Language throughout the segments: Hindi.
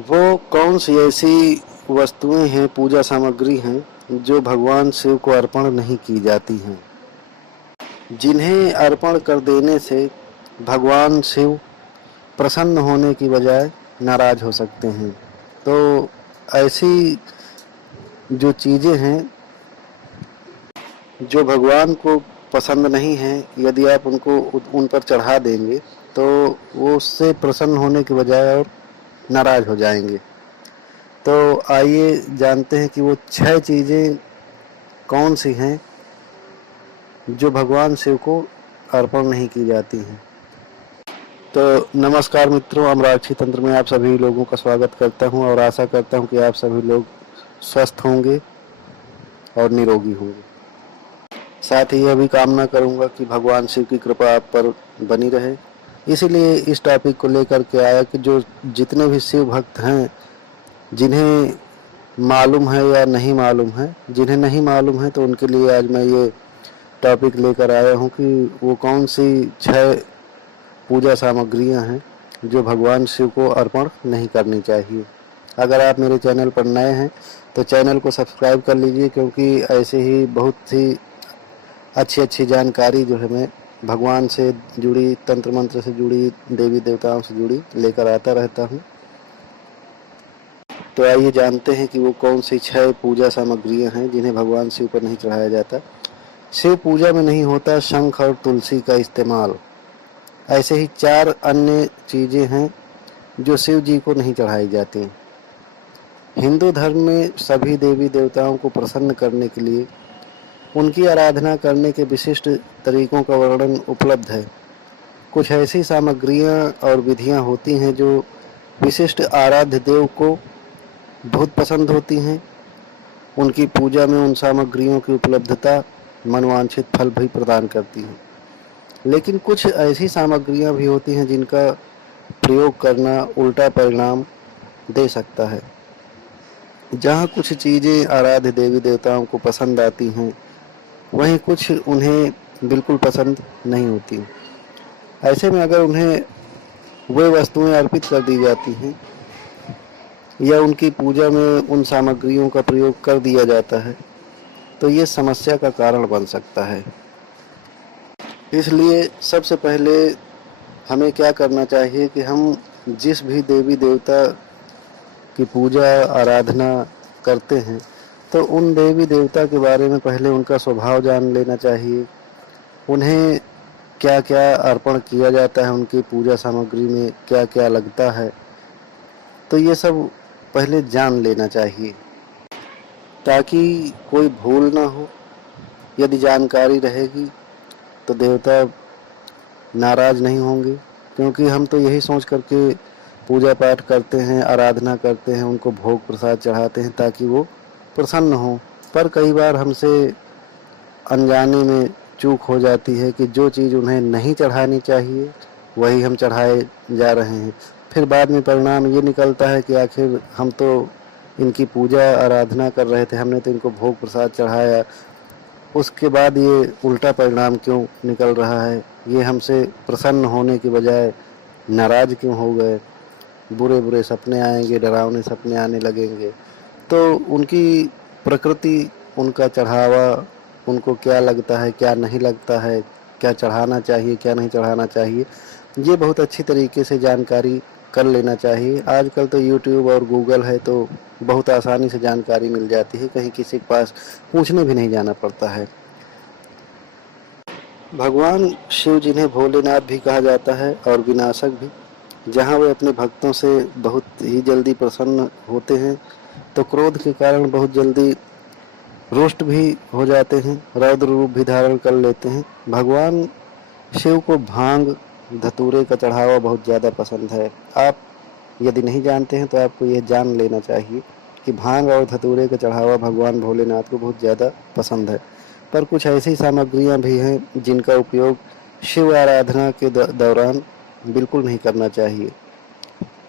वो कौन सी ऐसी वस्तुएं हैं, पूजा सामग्री हैं जो भगवान शिव को अर्पण नहीं की जाती हैं, जिन्हें अर्पण कर देने से भगवान शिव प्रसन्न होने की बजाय नाराज हो सकते हैं। तो ऐसी जो चीज़ें हैं जो भगवान को पसंद नहीं है, यदि आप उनको उन पर चढ़ा देंगे तो वो उससे प्रसन्न होने के बजाय और नाराज हो जाएंगे। तो आइए जानते हैं कि वो 6 चीज़ें कौन सी हैं जो भगवान शिव को अर्पण नहीं की जाती हैं। तो नमस्कार मित्रों, अमराक्षी तंत्र में आप सभी लोगों का स्वागत करता हूं और आशा करता हूं कि आप सभी लोग स्वस्थ होंगे और निरोगी होंगे। साथ ही यह भी कामना करूंगा कि भगवान शिव की कृपा आप पर बनी रहे। इसीलिए इस टॉपिक को लेकर के आया कि जो जितने भी शिव भक्त हैं, जिन्हें मालूम है या नहीं मालूम है, जिन्हें नहीं मालूम है तो उनके लिए आज मैं ये टॉपिक लेकर आया हूँ कि वो कौन सी 6 पूजा सामग्रियाँ हैं जो भगवान शिव को अर्पण नहीं करनी चाहिए। अगर आप मेरे चैनल पर नए हैं तो चैनल को सब्सक्राइब कर लीजिए, क्योंकि ऐसे ही बहुत ही अच्छी जानकारी जो है मैं भगवान से जुड़ी, तंत्र मंत्र से जुड़ी, देवी देवताओं से जुड़ी लेकर आता रहता हूँ। तो आइए जानते हैं कि वो कौन सी 6 पूजा सामग्रियाँ हैं जिन्हें भगवान शिव पर नहीं चढ़ाया जाता। शिव पूजा में नहीं होता शंख और तुलसी का इस्तेमाल। ऐसे ही 4 अन्य चीज़ें हैं जो शिव जी को नहीं चढ़ाई जाती। हिंदू धर्म में सभी देवी देवताओं को प्रसन्न करने के लिए उनकी आराधना करने के विशिष्ट तरीकों का वर्णन उपलब्ध है। कुछ ऐसी सामग्रियां और विधियां होती हैं जो विशिष्ट आराध्य देव को बहुत पसंद होती हैं। उनकी पूजा में उन सामग्रियों की उपलब्धता मनवांछित फल भी प्रदान करती है। लेकिन कुछ ऐसी सामग्रियां भी होती हैं जिनका प्रयोग करना उल्टा परिणाम दे सकता है। जहाँ कुछ चीज़ें आराध्य देवी देवताओं को पसंद आती हैं, वहीं कुछ उन्हें बिल्कुल पसंद नहीं होती। ऐसे में अगर उन्हें वे वस्तुएं अर्पित कर दी जाती हैं या उनकी पूजा में उन सामग्रियों का प्रयोग कर दिया जाता है तो ये समस्या का कारण बन सकता है। इसलिए सबसे पहले हमें क्या करना चाहिए कि हम जिस भी देवी देवता की पूजा आराधना करते हैं तो उन देवी देवता के बारे में पहले उनका स्वभाव जान लेना चाहिए। उन्हें क्या क्या अर्पण किया जाता है, उनकी पूजा सामग्री में क्या क्या लगता है, तो ये सब पहले जान लेना चाहिए ताकि कोई भूल ना हो। यदि जानकारी रहेगी तो देवता नाराज नहीं होंगे, क्योंकि हम तो यही सोच करके पूजा पाठ करते हैं, आराधना करते हैं, उनको भोग प्रसाद चढ़ाते हैं ताकि वो प्रसन्न हो। पर कई बार हमसे अनजाने में चूक हो जाती है कि जो चीज़ उन्हें नहीं चढ़ानी चाहिए वही हम चढ़ाए जा रहे हैं। फिर बाद में परिणाम ये निकलता है कि आखिर हम तो इनकी पूजा आराधना कर रहे थे, हमने तो इनको भोग प्रसाद चढ़ाया, उसके बाद ये उल्टा परिणाम क्यों निकल रहा है, ये हमसे प्रसन्न होने की बजाय नाराज क्यों हो गए, बुरे बुरे सपने आएंगे, डरावने सपने आने लगेंगे। तो उनकी प्रकृति, उनका चढ़ावा, उनको क्या लगता है, क्या नहीं लगता है, क्या चढ़ाना चाहिए, क्या नहीं चढ़ाना चाहिए, ये बहुत अच्छी तरीके से जानकारी कर लेना चाहिए। आजकल तो यूट्यूब और गूगल है तो बहुत आसानी से जानकारी मिल जाती है, कहीं किसी के पास पूछने भी नहीं जाना पड़ता है। भगवान शिव जिन्हें भोलेनाथ भी कहा जाता है और विनाशक भी, जहाँ वे अपने भक्तों से बहुत ही जल्दी प्रसन्न होते हैं तो क्रोध के कारण बहुत जल्दी रुष्ट भी हो जाते हैं, रौद्र रूप भी धारण कर लेते हैं। भगवान शिव को भांग धतूरे का चढ़ावा बहुत ज़्यादा पसंद है। आप यदि नहीं जानते हैं तो आपको यह जान लेना चाहिए कि भांग और धतूरे का चढ़ावा भगवान भोलेनाथ को बहुत ज़्यादा पसंद है। पर कुछ ऐसी सामग्रियां भी हैं जिनका उपयोग शिव आराधना के दौरान बिल्कुल नहीं करना चाहिए।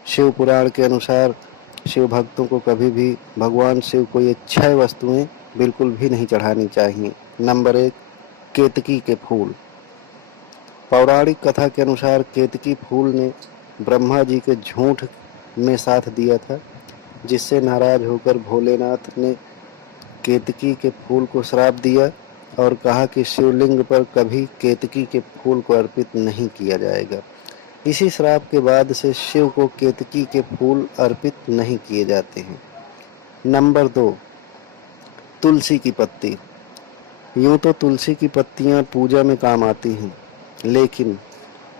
शिव पुराण के अनुसार शिव भक्तों को कभी भी भगवान शिव को ये 6 वस्तुएं बिल्कुल भी नहीं चढ़ानी चाहिए। नंबर 1, केतकी के फूल। पौराणिक कथा के अनुसार केतकी फूल ने ब्रह्मा जी के झूठ में साथ दिया था, जिससे नाराज होकर भोलेनाथ ने केतकी के फूल को श्राप दिया और कहा कि शिवलिंग पर कभी केतकी के फूल को अर्पित नहीं किया जाएगा। इसी श्राप के बाद से शिव को केतकी के फूल अर्पित नहीं किए जाते हैं। नंबर 2, तुलसी की पत्ती। यूँ तो तुलसी की पत्तियाँ पूजा में काम आती हैं, लेकिन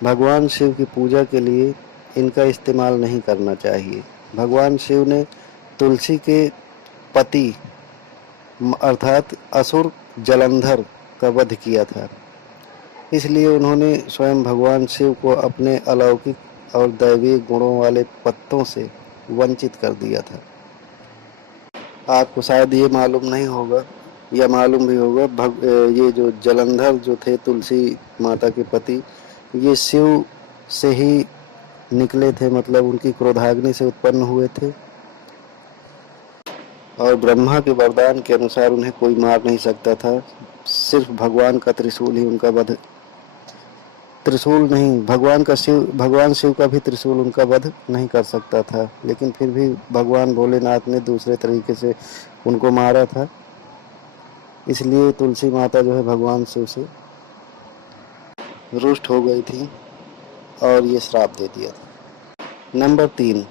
भगवान शिव की पूजा के लिए इनका इस्तेमाल नहीं करना चाहिए। भगवान शिव ने तुलसी के पति अर्थात असुर जलंधर का वध किया था, इसलिए उन्होंने स्वयं भगवान शिव को अपने अलौकिक और दैवीय गुणों वाले पत्तों से वंचित कर दिया था। आपको शायद ये मालूम नहीं होगा या मालूम भी होगा, ये जो जलंधर जो थे तुलसी माता के पति, ये शिव से ही निकले थे, मतलब उनकी क्रोधाग्नि से उत्पन्न हुए थे और ब्रह्मा के वरदान के अनुसार उन्हें कोई मार नहीं सकता था। सिर्फ भगवान का त्रिशूल ही उनका वध, त्रिशूल नहीं, भगवान शिव का भी त्रिशूल उनका वध नहीं कर सकता था, लेकिन फिर भी भगवान भोलेनाथ ने दूसरे तरीके से उनको मारा था। इसलिए तुलसी माता जो है भगवान शिव से रुष्ट हो गई थी और ये श्राप दे दिया था। नंबर 3,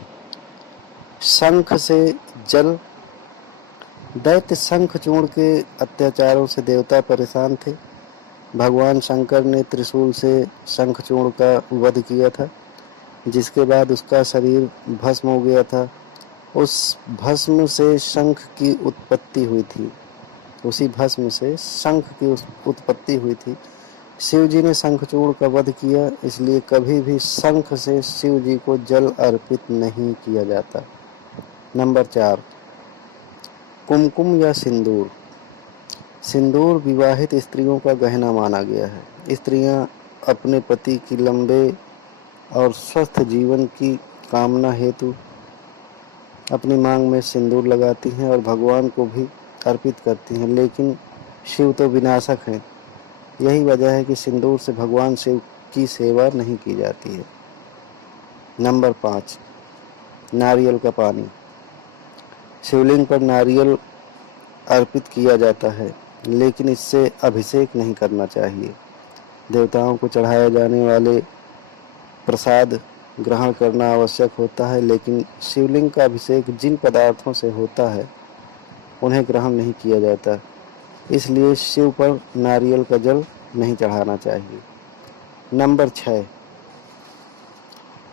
शंख से जल। दैत्य शंखचूड़ के अत्याचारों से देवता परेशान थे। भगवान शंकर ने त्रिशूल से शंखचूड़ का वध किया था, जिसके बाद उसका शरीर भस्म हो गया था। उस भस्म से शंख की उत्पत्ति हुई थी, उसी भस्म से शंख की उत्पत्ति हुई थी। शिव जी ने शंखचूड़ का वध किया, इसलिए कभी भी शंख से शिव जी को जल अर्पित नहीं किया जाता। नंबर 4, कुमकुम या सिंदूर। सिंदूर विवाहित स्त्रियों का गहना माना गया है। स्त्रियां अपने पति की लंबे और स्वस्थ जीवन की कामना हेतु अपनी मांग में सिंदूर लगाती हैं और भगवान को भी अर्पित करती हैं, लेकिन शिव तो विनाशक हैं। यही वजह है कि सिंदूर से भगवान शिव की सेवा नहीं की जाती है। नंबर 5, नारियल का पानी। शिवलिंग पर नारियल अर्पित किया जाता है, लेकिन इससे अभिषेक नहीं करना चाहिए। देवताओं को चढ़ाए जाने वाले प्रसाद ग्रहण करना आवश्यक होता है, लेकिन शिवलिंग का अभिषेक जिन पदार्थों से होता है उन्हें ग्रहण नहीं किया जाता, इसलिए शिव पर नारियल का जल नहीं चढ़ाना चाहिए। नंबर 6,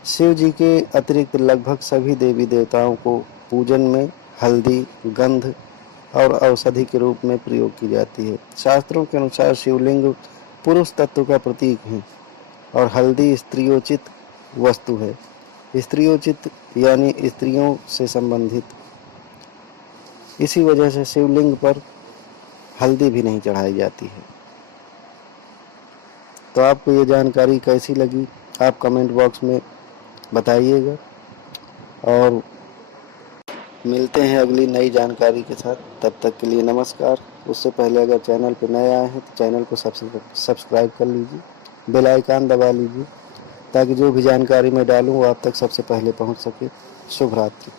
शिव जी के अतिरिक्त लगभग सभी देवी देवताओं को पूजन में हल्दी, गंध और औषधि के रूप में प्रयोग की जाती है। शास्त्रों के अनुसार शिवलिंग पुरुष तत्व का प्रतीक है और हल्दी स्त्रियोचित वस्तु है। स्त्रियोचित यानी स्त्रियों से संबंधित, इसी वजह से शिवलिंग पर हल्दी भी नहीं चढ़ाई जाती है। तो आपको ये जानकारी कैसी लगी आप कमेंट बॉक्स में बताइएगा, और मिलते हैं अगली नई जानकारी के साथ। तब तक के लिए नमस्कार। उससे पहले अगर चैनल पर नए आए हैं तो चैनल को सब्सक्राइब कर लीजिए, बेल आइकन दबा लीजिए, ताकि जो भी जानकारी मैं डालूँ वो आप तक सबसे पहले पहुंच सके। शुभ रात्रि।